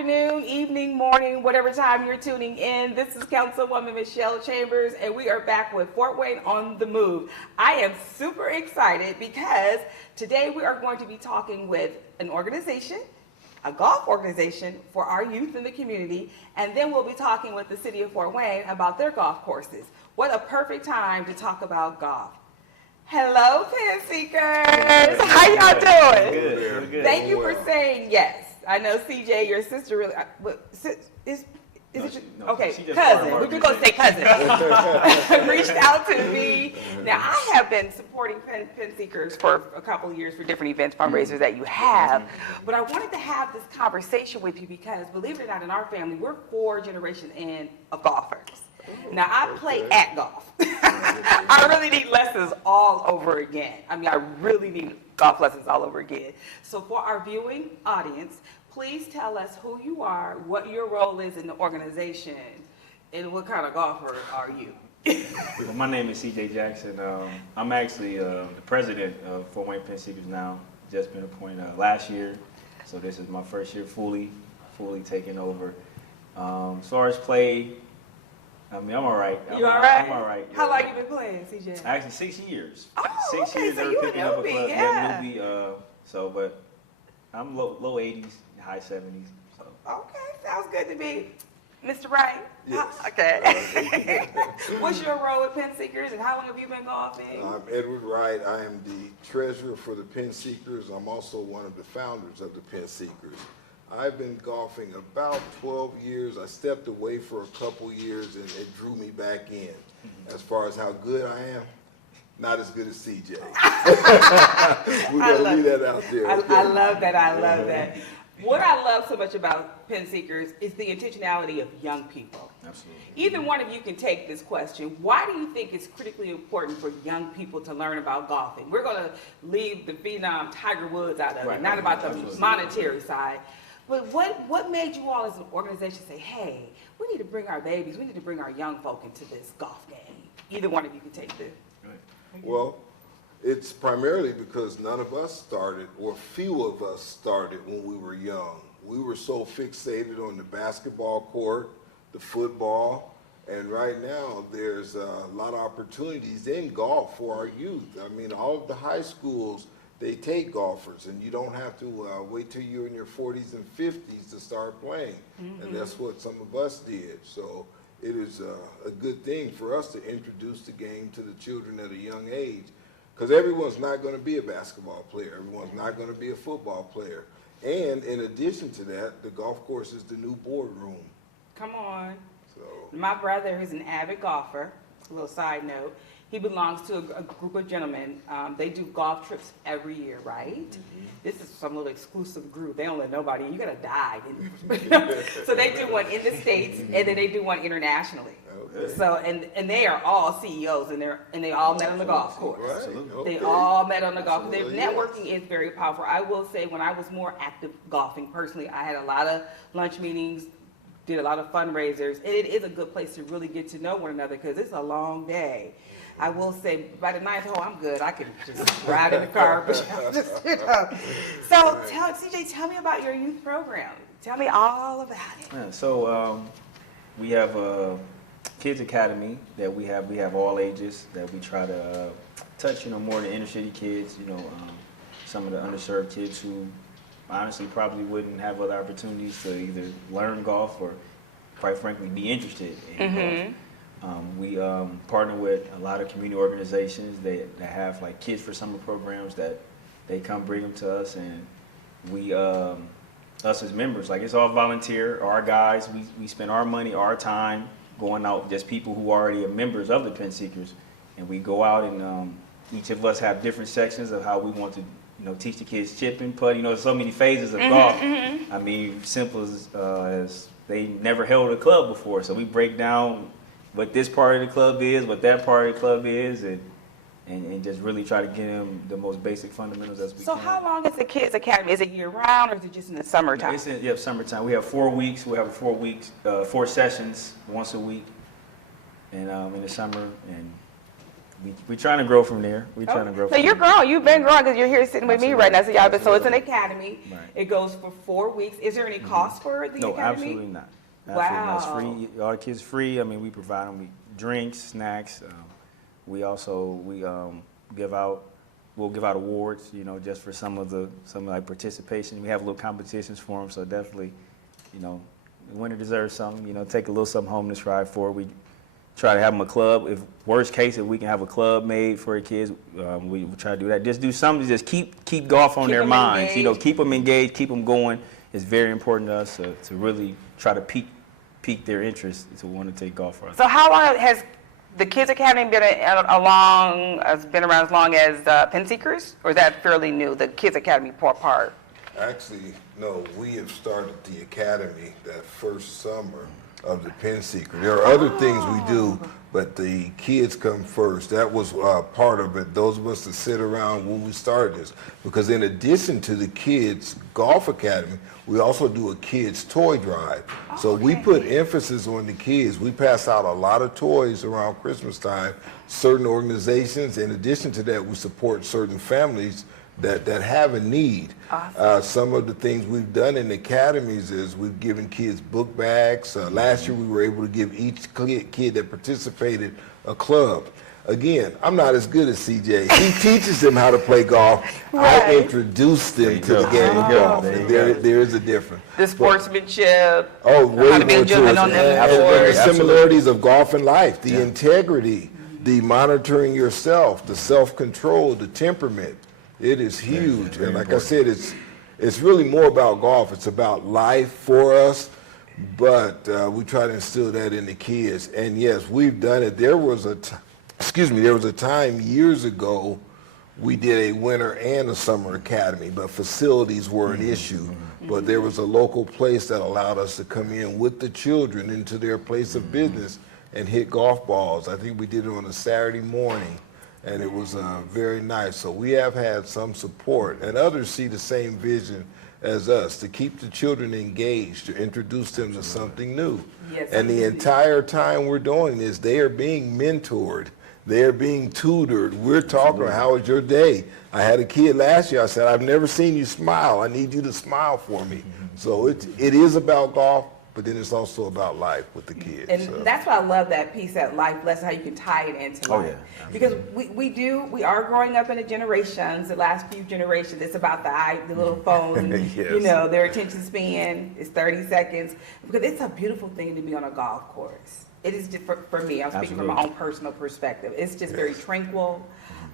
afternoon, evening, morning, whatever time you're tuning in. This is Councilwoman Michelle Chambers, and we are back with Fort Wayne on the Move. I am super excited because today we are going to be talking with an organization, a golf organization for our youth in the community, and then we'll be talking with the city of Fort Wayne about their golf courses. What a perfect time to talk about golf. Hello, Pen Seekers. How y'all doing? Good. Thank you for saying yes. I know CJ, your sister, really. Is it? Okay, cousin. We're going to say cousin. Reached out to me. Now, I have been supporting Pen Seekers for a couple of years for different events, fundraisers that you have. But I wanted to have this conversation with you because, believe it or not, in our family, we're 4 generations in of golfers. Now, I play at golf. I really need lessons all over again. I mean, I really need golf lessons all over again. So for our viewing audience, please tell us who you are, what your role is in the organization, and what kind of golfer are you? Well, my name is CJ Jackson. I'm actually the president of Fort Wayne Pen Seekers now. Just been appointed last year, so this is my first year fully taking over. As far as play, I mean, I'm all right. You all right? I'm all right. How long you been playing, CJ? Actually, 6 years. Oh, 6 okay, years. so They you were a picking up a newbie, club. yeah. Newbie. But I'm low 80s, high 70s. So. Okay, sounds good to me. Mr. Wright? Yes. Okay. What's your role with Pen Seekers and how long have you been golfing? I'm Edward Wright. I am the treasurer for the Pen Seekers. I'm also one of the founders of the Pen Seekers. I've been golfing about 12 years. I stepped away for a couple years and it drew me back in. As far as how good I am, not as good as CJ. We're going to leave that out there. I love that. I love that. What I love so much about Pen Seekers is the intentionality of young people. Absolutely. Either one of you can take this question. Why do you think it's critically important for young people to learn about golfing? We're going to leave the phenom Tiger Woods out of it, not about the monetary side. But what made you all as an organization say, hey, we need to bring our babies, we need to bring our young folk into this golf game? Either one of you can take this. Well, it's primarily because none of us started, or few of us started when we were young. We were so fixated on the basketball court, the football, and right now there's a lot of opportunities in golf for our youth. I mean, all of the high schools, they take golfers, and you don't have to wait till you're in your 40s and 50s to start playing. And that's what some of us did. So it is a good thing for us to introduce the game to the children at a young age, because everyone's not going to be a basketball player. Everyone's not going to be a football player. And in addition to that, the golf course is the new boardroom. Come on. So My brother is an avid golfer. A little side note. He belongs to a group of gentlemen. They do golf trips every year, right? This is some little exclusive group. They don't let nobody in. You gotta die. So they do one in the States, and then they do one internationally. okay. So and they are all CEOs, and they all met on the golf course. Right. Okay. They all met on the golf course. Absolutely, Networking yes. is very powerful. I will say, when I was more active golfing personally, I had a lot of lunch meetings, did a lot of fundraisers, and it is a good place to really get to know one another because it's a long day. I will say, by the 9th hole, I'm good. I can just ride in the car. So, CJ, tell me about your youth program. Tell me all about it. Yeah, so we have a Kids Academy that we have all ages that we try to touch, more the inner city kids, some of the underserved kids who honestly probably wouldn't have other opportunities to either learn golf or, quite frankly, be interested in golf. We partner with a lot of community organizations that have like Kids for Summer programs that they come bring them to us, and we, us as members, like it's all volunteer. Our guys, we spend our money, our time going out, just people who already are members of the Pen Seekers, and we go out and each of us have different sections of how we want to teach the kids chipping, putting. There's so many phases of golf. I mean, simple as they never held a club before, so we break down what this part of the club is, what that part of the club is, and just really try to get them the most basic fundamentals as we can. So how long is the Kids Academy? Is it year-round, or is it just in the summertime? It's in summertime. We have 4 weeks. We have 4 weeks, 4 sessions once a week, and in the summer, and we trying to grow from there. We trying to grow. So from you're there. grown. You've been growing because you're here sitting with me right now. So y'all, so it's an academy. Right. It goes for 4 weeks. Is there any cost for the No, academy? absolutely not. Wow. It's free. All the kids free. I mean, we provide them drinks, snacks. We also we'll give out awards, you know, just for some like participation. We have little competitions for them, so definitely, you know, the winner deserves something. You know, take a little something home to strive for. We try to have them a club. If worst case, if we can have a club made for the kids, we try to do that. Just do something. Just keep golf on their minds. Engaged. You know, keep them engaged, keep them going. It's very important to us to really try to pique their interest to want to take golf for us. So how long has the Kids Academy been around as long as Pen Seekers, or is that fairly new? The Kids Academy part. Actually, no, we have started the academy that first summer of the Pen Seeker. There are other things we do, but the kids come first. That was part of it. Those of us that sit around when we started this, because in addition to the Kids Golf Academy, we also do a kids toy drive. So we put emphasis on the kids. We pass out a lot of toys around Christmas time. Certain organizations, in addition to that, we support certain families that have a need. Awesome. Some of the things we've done in the academies is we've given kids book bags. Last year we were able to give each kid that participated a club. Again, I'm not as good as CJ. He teaches them how to play golf. Right. I introduce them to the game of golf. And there is a difference. The sportsmanship, Way how to be more a gentleman to it. on them And the boards. similarities of golf and life, the integrity, the monitoring yourself, the self-control, the temperament. It is huge. And like I said, it's really more about golf. It's about life for us, but we try to instill that in the kids. And yes, we've done it. There was a time years ago we did a winter and a summer academy, but facilities were an issue. But there was a local place that allowed us to come in with the children into their place of business and hit golf balls. I think we did it on a Saturday morning, and it was very nice. So we have had some support, and others see the same vision as us, to keep the children engaged, to introduce them to something new. Yes, And the entire time we're doing this, they are being mentored. They're being tutored. We're talking, how was your day? I had a kid last year, I said, I've never seen you smile. I need you to smile for me. So it is about golf, but then it's also about life with the kids. And that's why I love that piece, that life lesson, how you can tie it into life. Yeah, because we are growing up in the generations, the last few generations, it's about the little phone, Yes. you know, their attention span is 30 seconds. Because it's a beautiful thing to be on a golf course. It is just for me, I'm speaking from my own personal perspective. It's just very tranquil.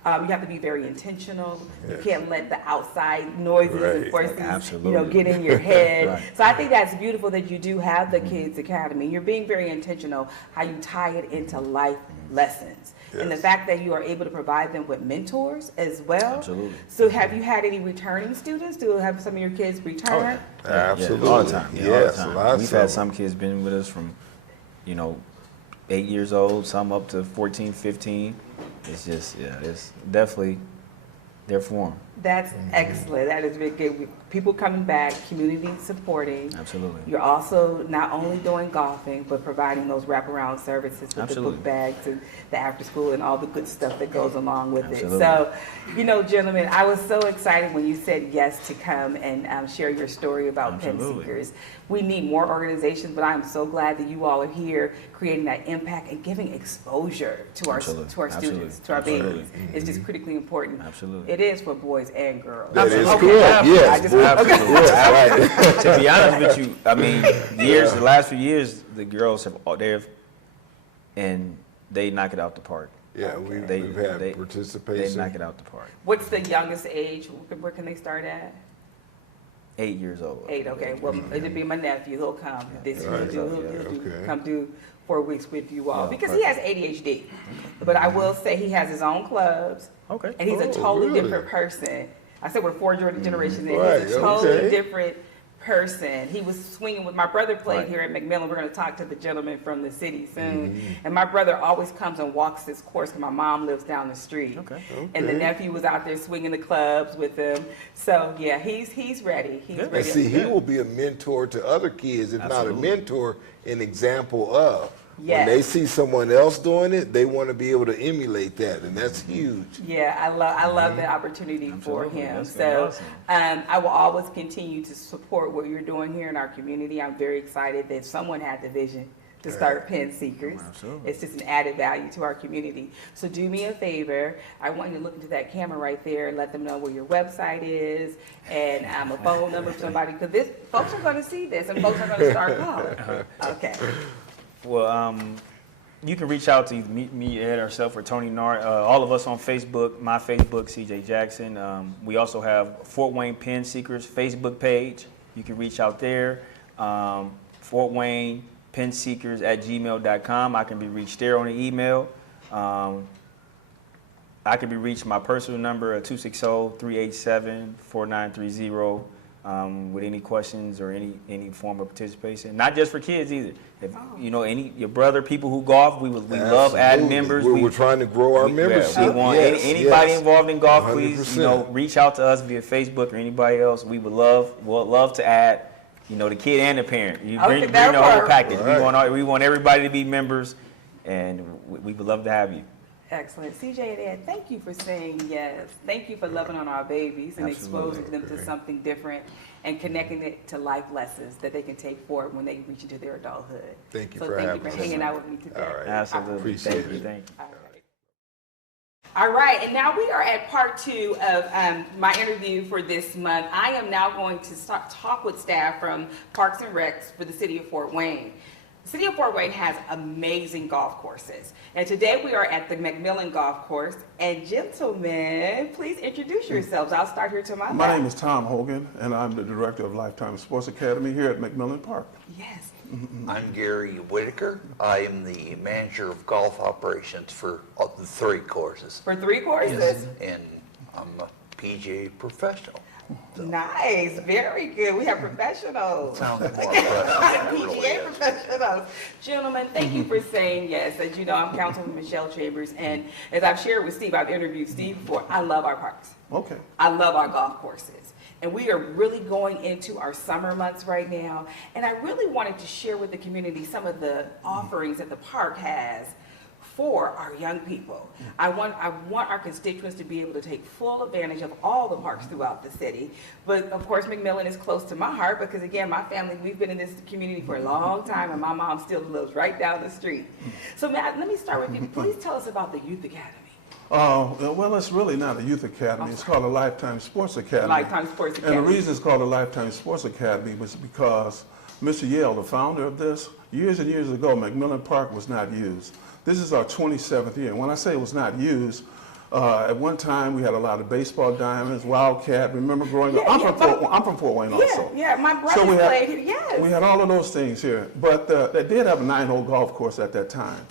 You have to be very intentional. You can't let the outside noises and voices, you know, get in your head. So I think that's beautiful that you do have the Kids Academy. You're being very intentional how you tie it into life lessons. And the fact that you are able to provide them with mentors as well. Absolutely. So have you had any returning students? Do have some of your kids return? Absolutely. Yeah, all the time. Yeah, Yes, all the a time. lot We've had some kids been with us from, 8 years old, some up to 14, 15. It's just, it's definitely their form. That's excellent. That is very good. People coming back, community supporting. Absolutely. You're also not only doing golfing, but providing those wraparound services with the book bags and the after school and all the good stuff that goes along with it. So, gentlemen, I was so excited when you said yes to come and share your story about Pen Seekers. We need more organizations, but I'm so glad that you all are here creating that impact and giving exposure to our students, to our babies. It's just critically important. Absolutely. It is for boys and girls. That is correct. Yes. To be honest with you, I mean, the last few years, the girls they knock it out the park. Yeah, we've had participation. They knock it out the park. What's the youngest age? Where can they start at? 8 years old. 8, okay. Well, it'll be my nephew. He'll come this year. He'll come do 4 weeks with you all because he has ADHD. But I will say he has his own clubs. Okay. And he's a totally different person. I said we're 4 generations in. He's a totally different person. He was swinging with my brother played here at McMillan. We're going to talk to the gentleman from the city soon. And my brother always comes and walks this course because my mom lives down the street. And the nephew was out there swinging the clubs with him. So yeah, he's ready. He's ready. And see, he will be a mentor to other kids, if not a mentor, an example of. When they see someone else doing it, they want to be able to emulate that, and that's huge. Yeah, I love the opportunity for him. So I will always continue to support what you're doing here in our community. I'm very excited that someone had the vision to start Pen Seekers. It's just an added value to our community. So do me a favor. I want you to look into that camera right there and let them know where your website is and a phone number for somebody, because folks are going to see this and folks are going to start calling. Okay. Well, you can reach out to either me, Ed, ourselves, or Tony Nard. All of us on Facebook. My Facebook, CJ Jackson. We also have Fort Wayne Pen Seekers Facebook page. You can reach out there. Fort Wayne penseekers@gmail.com. I can be reached there on the email. I can be reached my personal number, 260-387-4930, with any questions or any form of participation. Not just for kids either. If you know your brother, people who golf, we love adding members. We're trying to grow our membership. We want anybody involved in golf, 100%. Please, reach out to us via Facebook or anybody else. We would love to add. The kid and the parent. You bring the whole package. Right. We want everybody to be members, and we would love to have you. Excellent. CJ and Ed, thank you for saying yes. Thank you for loving on our babies and exposing them to something different and connecting it to life lessons that they can take forward when they reach into their adulthood. Thank you for hanging out with me today. All right. Absolutely. Appreciate it. Thank you. All right, and now we are at part 2 of my interview for this month. I am now going to talk with staff from Parks and Recs for the city of Fort Wayne. The city of Fort Wayne has amazing golf courses. And today we are at the McMillan Golf Course. And gentlemen, please introduce yourselves. I'll start here to my left. My name is Tom Hogan, and I'm the director of Lifetime Sports Academy here at McMillan Park. Yes. I'm Gary Whitaker. I am the manager of golf operations for the 3 courses. For 3 courses? Yes, and I'm a PGA professional. So. Nice, very good. We have professionals. Sounds more professional. PGA professionals. Gentlemen, thank you for saying yes. As you know, I'm Councilwoman Michelle Chambers, and as I've shared with Steve, I've interviewed Steve before, I love our parks. Okay. I love our golf courses. And we are really going into our summer months right now. And I really wanted to share with the community some of the offerings that the park has for our young people. I want our constituents to be able to take full advantage of all the parks throughout the city. But of course, McMillan is close to my heart because again, my family, we've been in this community for a long time and my mom still lives right down the street. So Matt, let me start with you. Please tell us about the Youth Academy. Well, it's really not a youth academy. It's called a Lifetime Sports Academy. Lifetime Sports Academy. And the reason it's called a Lifetime Sports Academy was because Mr. Yale, the founder of this, years and years ago, McMillan Park was not used. This is our 27th year. And when I say it was not used, at one time we had a lot of baseball diamonds, Wildcat. Remember growing up? I'm from Fort Wayne also. Yeah, my brother played here, yes. We had all of those things here. But they did have a 9-hole golf course at that time.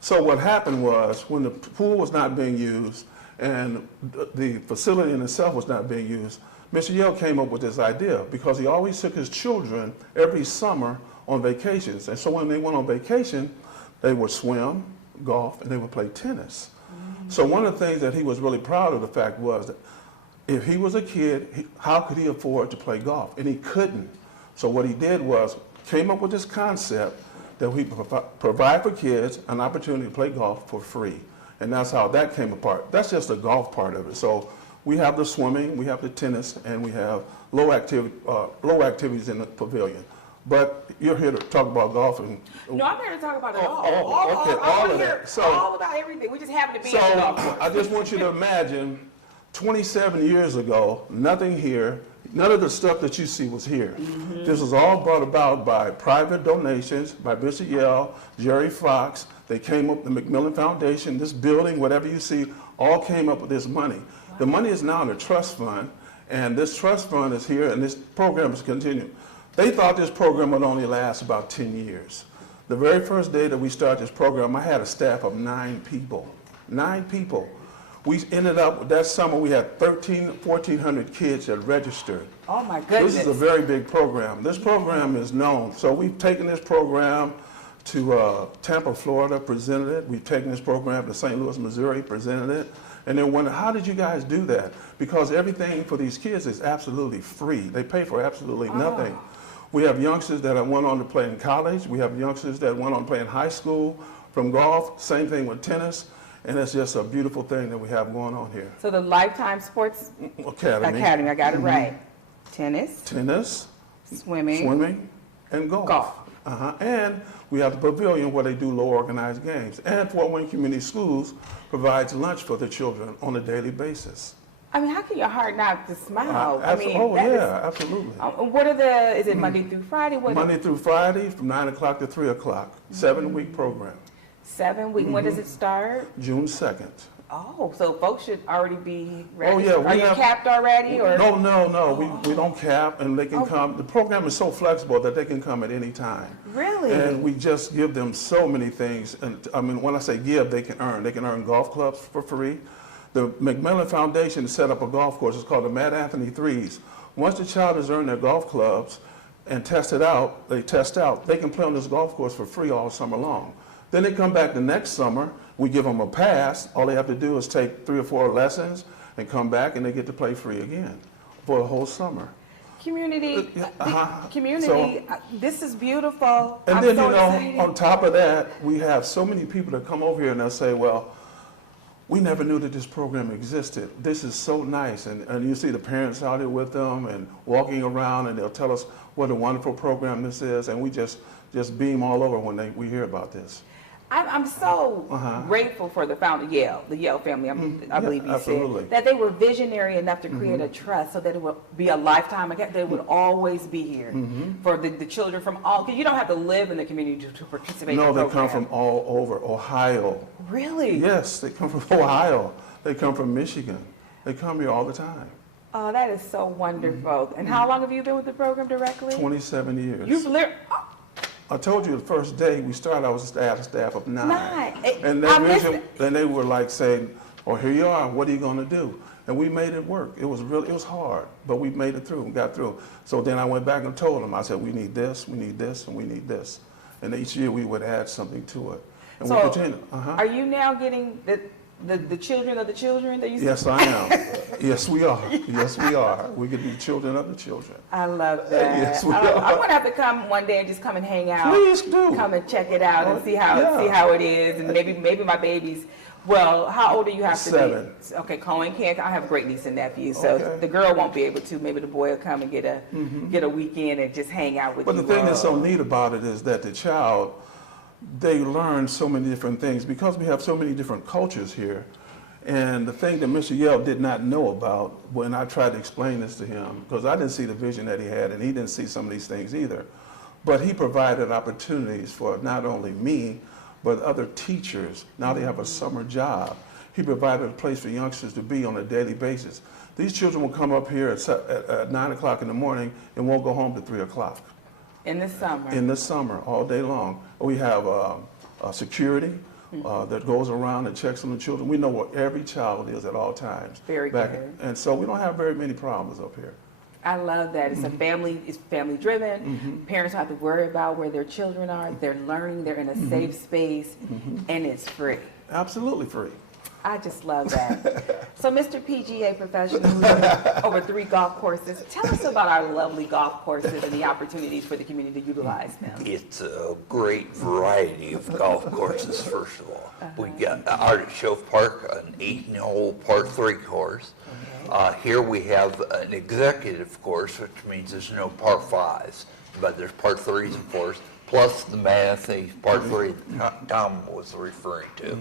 So what happened was when the pool was not being used and the facility in itself was not being used, Mr. Yale came up with this idea because he always took his children every summer on vacations. And so when they went on vacation, they would swim, golf, and they would play tennis. Mm-hmm. So one of the things that he was really proud of the fact was that if he was a kid, how could he afford to play golf? And he couldn't. So what he did was came up with this concept that we provide for kids an opportunity to play golf for free. And that's how that came apart. That's just the golf part of it. So we have the swimming, we have the tennis, and we have low activities in the pavilion. But you're here to talk about golf. And, no, I'm here to talk about it all. All of that. So, all about everything. We just happen to be in the golf course. I just want you to imagine 27 years ago, nothing here, none of the stuff that you see was here. Mm-hmm. This was all brought about by private donations, by Bishop Yale, Jerry Fox. They came up, the McMillan Foundation, this building, whatever you see, all came up with this money. Wow. The money is now in a trust fund, and this trust fund is here, and this program is continuing. They thought this program would only last about 10 years. The very first day that we started this program, I had a staff of 9 people. 9 people. We ended up, that summer, we had 1,400 kids that registered. Oh my goodness. This is a very big program. This program is known. So we've taken this program to Tampa, Florida, presented it. We've taken this program to St. Louis, Missouri, presented it. And then wondered, how did you guys do that? Because everything for these kids is absolutely free. They pay for absolutely nothing. We have youngsters that have went on to play in college. We have youngsters that went on to play in high school from golf. Same thing with tennis. And it's just a beautiful thing that we have going on here. So the Lifetime Sports Academy. Academy, I got it right. Tennis, Tennis, swimming, and golf. golf. And we have the pavilion where they do low organized games. And Fort Wayne Community Schools provides lunch for the children on a daily basis. I mean, how can your heart not to smile? I mean, Absolutely. What are is it Monday through Friday? Monday through Friday from 9 o'clock to 3 o'clock, 7-week program. 7 weeks. When does it start? June 2nd. Oh, so folks should already be ready. Oh, yeah, Are you capped already? Or? No, we don't cap, and they can come. The program is so flexible that they can come at any time. Really? And we just give them so many things. And I mean, when I say give, they can earn. They can earn golf clubs for free. The McMillan Foundation set up a golf course. It's called the Matt Anthony Threes. Once the child has earned their golf clubs and they test out, they can play on this golf course for free all summer long. Then they come back the next summer, we give them a pass. All they have to do is take 3 or 4 lessons and come back, and they get to play free again for the whole summer. Community, community, So- this is beautiful. And I'm then, so excited. on top of that, we have so many people that come over here and they'll say, well, we never knew that this program existed. This is so nice. And you see the parents out here with them and walking around, and they'll tell us what a wonderful program this is, and we just beam all over when we hear about this. I'm so grateful for the Yale family, I believe you absolutely. said, that they were visionary enough to create a trust so that it would be a lifetime, they would always be here for the children from all, because you don't have to live in the community to participate in the program. No, they come from all over, Ohio. Really? Yes, they come from Ohio. They come from Michigan. They come here all the time. Oh, that is so wonderful. And how long have you been with the program directly? 27 years. You've lived... I told you the first day we started, I was at a staff of 9. 9. And then they were like saying, "Oh, here you are. What are you going to do?" And we made it work. It was hard, but we made it through and got through. So then I went back and told them, I said, we need this, and we need this. And each year we would add something to it. And we continue. Are you now getting the children of the children that you Yes, I am. Yes, we are. Yes, we are. We could be children of the children. I love that. Yes, we I'm are. going to have to come one day and just come and hang out. Please do. Come and check it out and see how it is. And maybe my babies. Well, how old do you have to 7. be? Okay, Cohen can't. I have a great niece and nephew, so Okay. the girl won't be able to. Maybe the boy will come and get a weekend and just hang out with But you. the thing that's so neat about it is that the child, they learn so many different things because we have so many different cultures here. And the thing that Mr. Yell did not know about when I tried to explain this to him, because I didn't see the vision that he had and he didn't see some of these things either, but he provided opportunities for not only me, but other teachers. Now they have a summer job. He provided a place for youngsters to be on a daily basis. These children will come up here at 9 o'clock in the morning and won't go home till 3 o'clock. in the summer. In the summer, all day long. We have security that goes around and checks on the children. We know where every child is at all times. Very good. And so we don't have very many problems up here. I love that. It's it's family driven. Parents don't have to worry about where their children are. They're learning, they're in a safe space, and it's free. Absolutely free. I just love that. So, Mr. PGA professional, who's on over 3 golf courses, tell us about our lovely golf courses and the opportunities for the community to utilize them. It's a great variety of golf courses, first of all. We got Art at Shove Park, an 18-hole par 3 course. Here we have an executive course, which means there's no par 5s, but there's par 3s and 4s, plus the math, par 3 that Tom was referring to.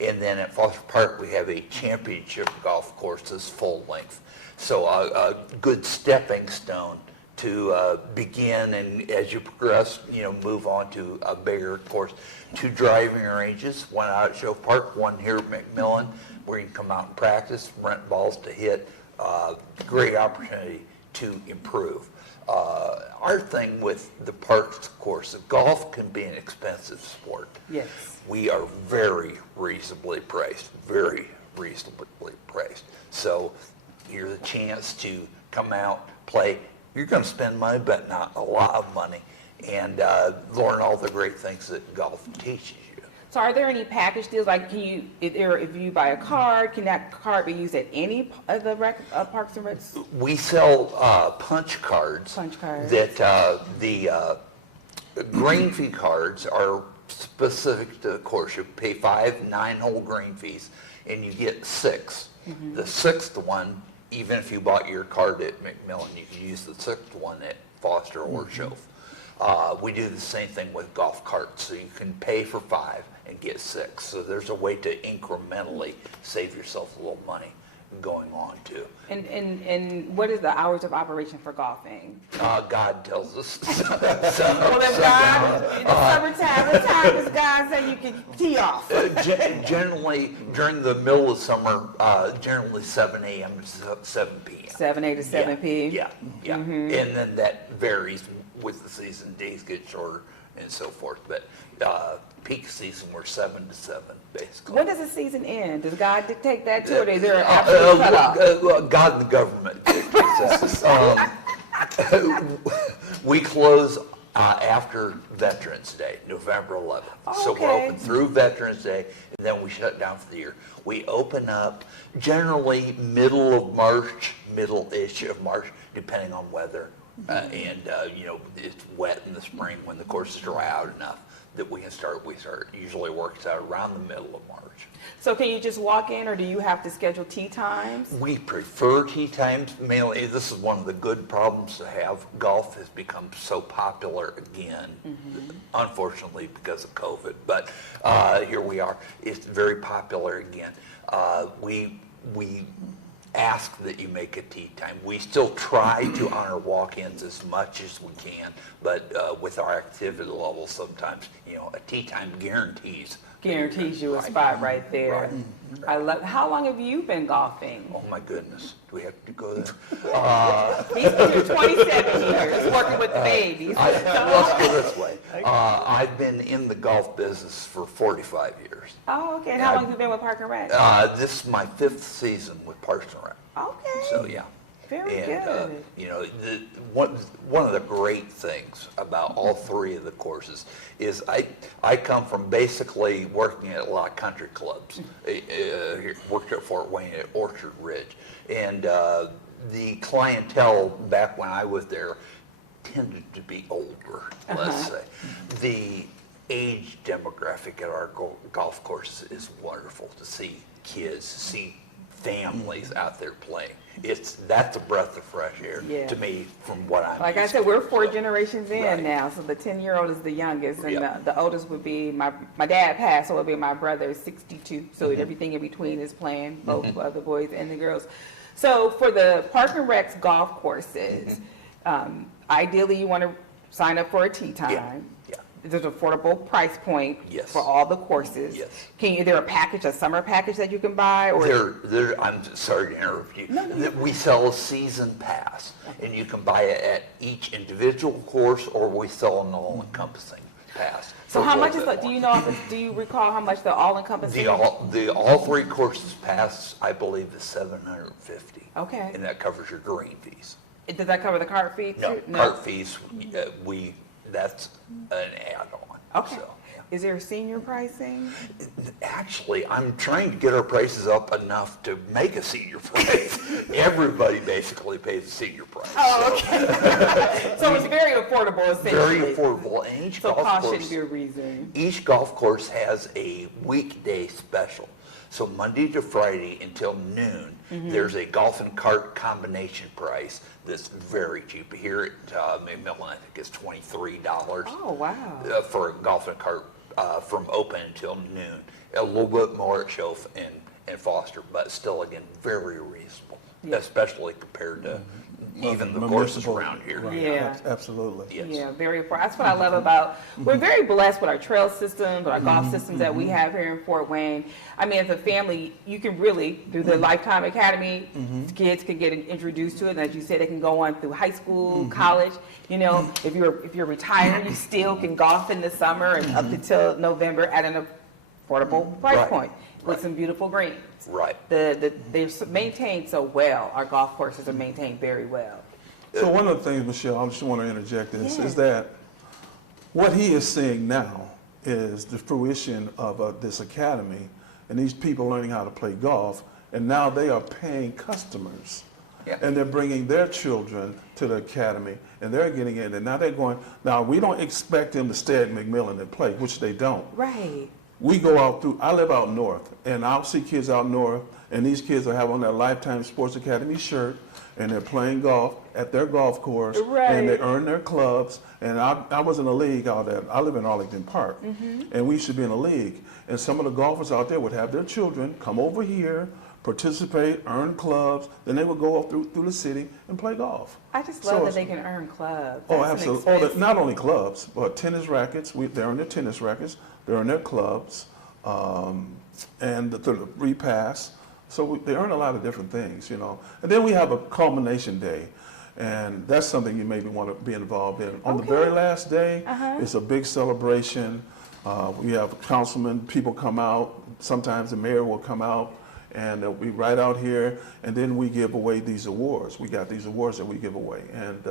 And then at Foster Park, we have a championship golf course that's full length. So a good stepping stone to begin, and as you progress, move on to a bigger course. 2 driving ranges, one out at Shove Park, one here at McMillan, where you can come out and practice, rent balls to hit. Great opportunity to improve. Our thing with the parks course, golf can be an expensive sport. Yes. We are very reasonably priced, very reasonably priced. So here's a chance to come out, play. You're going to spend money, but not a lot of money, and learn all the great things that golf teaches you. So are there any package deals, like if you buy a card, can that card be used at any of the Parks and Recs? We sell punch cards. Punch cards. That the green fee cards are specific to the course. You pay 5 9-hole green fees, and you get 6. Mm-hmm. The 6th one, even if you bought your card at McMillan, you can use the 6th one at Foster or Shove. We do the same thing with golf carts, so you can pay for 5 and get 6. So there's a way to incrementally save yourself a little money going on too. And what is the hours of operation for golfing? God tells us. Well, then God, in the summertime, what time does God say you can tee off? Generally, during the middle of summer, generally 7 a.m. to 7 p.m. 7 a to 7 p. Yeah, yeah. Mm-hmm. And then that varies with the season. Days get shorter and so forth. But peak season, we're 7 to 7, basically. When does the season end? Does God dictate that too, or is there an absolute cutoff? God and the government dictates that. We close after Veterans Day, November 11th. Oh, So we're okay. open through Veterans Day, and then we shut down for the year. We open up generally middle of March, middle-ish of March, depending on weather. And it's wet in the spring when the courses dry out enough that we start. Usually works out around the middle of March. So can you just walk in, or do you have to schedule tee times? We prefer tee times mainly. This is one of the good problems to have. Golf has become so popular again, unfortunately because of COVID. But here we are. It's very popular again. We ask that you make a tee time. We still try to honor walk-ins as much as we can, but with our activity level, sometimes a tee time guarantees You a spot right there. Right. I love. How long have you been golfing? Oh my goodness, do we have to go there? He's been here 27 years working with the babies. Let's go this way. I've been in the golf business for 45 years. Oh, okay. And how long have you been with Park and Rec? This is my 5th season with Parks and Rec. Okay. So yeah. Very And, good. one of the great things about all 3 of the courses is I come from basically working at a lot of country clubs. Worked at Fort Wayne at Orchard Ridge. And the clientele back when I was there tended to be older, let's say. The age demographic at our golf courses is wonderful to see kids, see families out there playing. That's a breath of fresh air to me from what I'm Like I used said, to. we're 4 generations in Right. now. So the 10-year-old is the youngest, and Yep. the oldest would be my dad passed, so it would be my brother, 62. So everything in between is playing, both the boys and the girls. So for the Park and Rec's golf courses, ideally you want to sign up for a tee time. Yeah. There's an affordable price point Yes. for all the courses. Yes. Is there a summer package that you can buy? Or I'm sorry to interrupt you. We sell a season pass, and you can buy it at each individual course, or we sell an all-encompassing pass. so how much is do you recall how much the all-encompassing? The all 3 courses pass, I believe, is $750. Okay. And that covers your green fees. Does that cover the cart fee too? No, cart fees, that's an add-on. Okay. So, yeah. Is there senior pricing? Actually, I'm trying to get our prices up enough to make a senior price. Everybody basically pays a senior price. Oh, okay. So it's very affordable, essentially. Very affordable. And each So golf cost course, shouldn't be a reason. each golf course has a weekday special. So Monday to Friday until noon, there's a golf and cart combination price that's very cheap. Here at McMillan, I think it's $23 Oh, wow. for a golf and cart from open until noon. A little bit more at Shove and Foster, but still, again, very reasonable, especially compared to even the courses around here. Right. Yeah. Absolutely. Yes. Yeah, very affordable. That's what I love about, we're very blessed with our trail systems, with our golf systems that we have here in Fort Wayne. I mean, as a family, you can really, through the Lifetime Academy, kids can get introduced to it. And as you said, they can go on through high school, college. If you're retired, you still can golf in the summer and up until November at an affordable price Right. point with Right. some beautiful greens. Right. They're maintained so well. Our golf courses are maintained very well. So one of the things, Michelle, I just want to interject this, Yeah. is that what he is seeing now is the fruition of this academy and these people learning how to play golf, and now they are paying customers. Yep. And they're bringing their children to the academy, and they're getting in, and now they're going, now we don't expect them to stay at McMillan and play, which they don't. Right. We go out through, I live out north, and I'll see kids out north, and these kids will have on their Lifetime Sports Academy shirt, and they're playing golf at their golf course, and they Right. earn their clubs. And I was in a league out there. I live in Arlington Park, and we should be in a league. And some of the golfers out there would have their children come over here, participate, earn clubs, then they would go up through the city and play golf. I just So love that it's- they can earn clubs. Oh, That's an absolutely. Oh, expense. not only clubs, but tennis rackets. They earn their tennis rackets. They earn their clubs, and the repass. So they earn a lot of different things, you know. And then we have a culmination day, and that's something you maybe want to be involved in. On the very last day, it's a big celebration. We have councilmen, people come out. Sometimes the mayor will come out, and we right out here, and then we give away these awards. We got these awards that we give away, and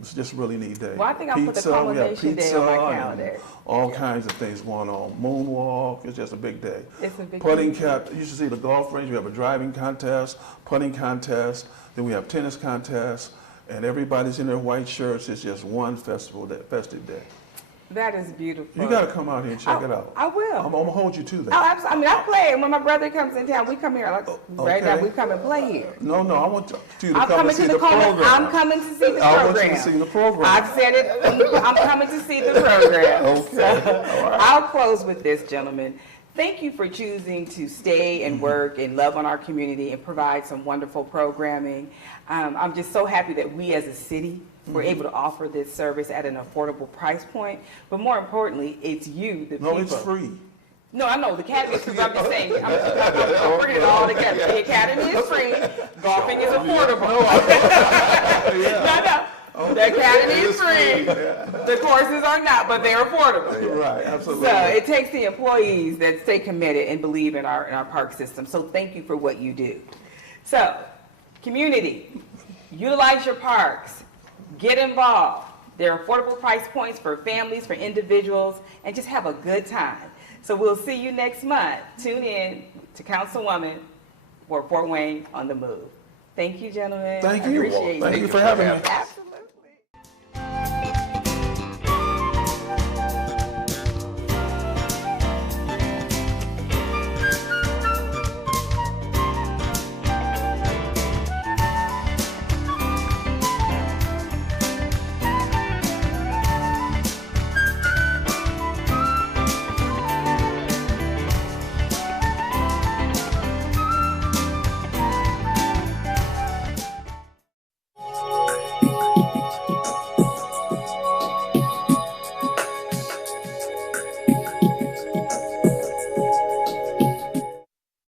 it's just a really neat day. Well, I think I'll put the We have culmination day on my pizza and calendar. all kinds of things going on. Moonwalk, it's just a big day. It's a big Putting day. you should see the golf range. We have a driving contest, putting contest, then we have tennis contests, and everybody's in their white shirts. It's just one festive day. That is beautiful. You got to come out here and check it out. I will. I'm gonna hold you to that. Oh, absolutely. I mean, I play. When my brother comes in town, we come here. Like, right now, okay. we come and play here. No, I want you to I'm come and coming see to the the program. I'm coming to see the program. I want you to see the program. I've said it. I'm coming to see the program. Okay. All right. I'll close with this, gentlemen. Thank you for choosing to stay and work and love on our community and provide some wonderful programming. I'm just so happy that we as a city were able to offer this service at an affordable price point. But more importantly, it's you, the people. No, it's free. No, I know, the academy is free, but I'm just saying, I'm bringing it all together. The academy is free, golfing is affordable. No, the academy is free, the courses are not, but they're affordable. Right, absolutely. So it takes the employees that stay committed and believe in our park system. So thank you for what you do. So, community, utilize your parks, get involved. There are affordable price points for families, for individuals, and just have a good time. So we'll see you next month. Tune in to Councilwoman for Fort Wayne on the Move. Thank you, gentlemen. Thank I you. appreciate Thank it. you for having me. Absolutely.